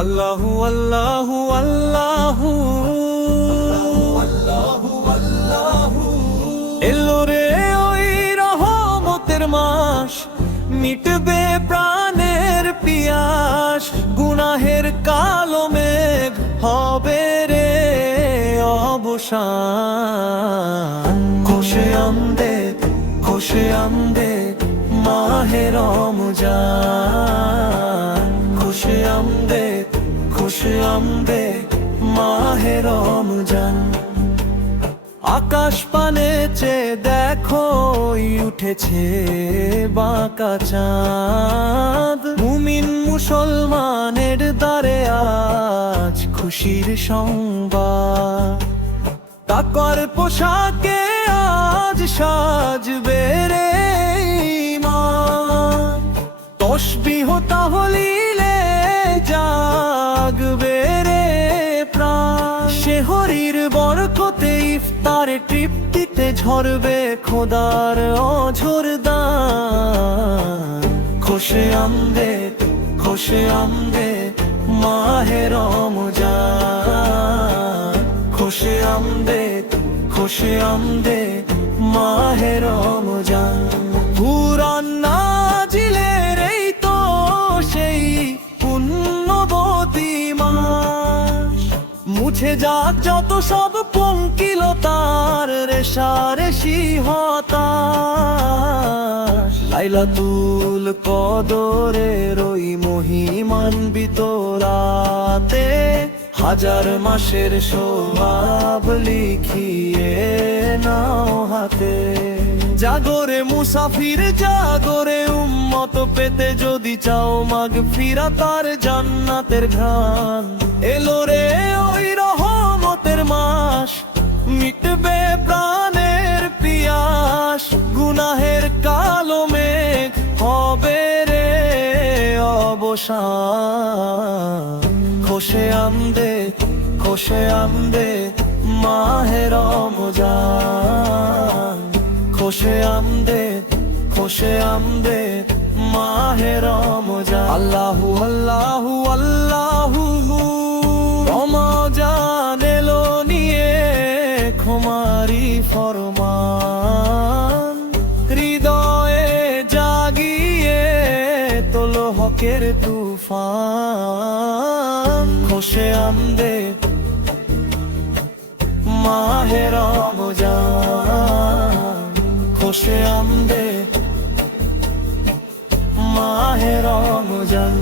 আল্লাহু আল্লাহু আল্লাহু এলো রে ওই রহমতের মাস, মিটবে প্রাণের পিয়াস। গুনাহের কালো মেঘ হবে রে অবসান। খুশে আমদেদ, খুশে আমদেদ মাহে রমজান। খুশে আমদেদ, খুশে আমদেদ মাহে রমজান। আকাশ পানে চেয়ে দেখো উঠেছে বাঁকা চাঁদ। মুমিন মুসলমানের দ্বারে আজ খুশির সংবাদ। তাকওয়ার পোশাকে আজ সাজবে রে ঈমান। তাসবিহ তাহলিলে জাগবে রে প্রাণ। সেহরির বরকতে ইফতারে তৃপ্তিতে ঝরবে খোদার অঝোর দান। খুশে আমদেদ, খুশে আমদেদ মাহে রমজান। খুশে আমদেদ, খুশে আমদেদ মাহে রমজান। কুরআন নাজিলের এই তো সেই পুণ্যবতী মাস। মুছে যাক যত সব পঙ্কিলতার রেশারেশি হতাশ। লাইলাতুল কদরের ওই মহিমান্বিত রাতে হাজার মাসের সওয়াব লিখিয়ে নাও হাতে। জাগরে মুসাফির জাগরে উম্মত পেতে যদি চাও মাগফিরাত আর জান্নাতের ঘ্রাণ। এলো রে ওই রহমতের মাস, মিটবে প্রাণের পিয়াস। গুনাহের কালো মেঘ হবে রে অবসান। খুশে আমদেদ, খুশে আমদেদ মাহে রমজান। খুশে আমদেদ, খুশে আমদেদ মাহে রমজান। আল্লাহু আল্লাহু আল্লাহু রমজান এলো নিয়ে ক্ষমারি ফরমান। হৃদয়ে জাগিয়ে তোলো হকের তুফান। খুশে আমদেদ মাহে রমজান। খুশে আমদেদ মাহে রমজান।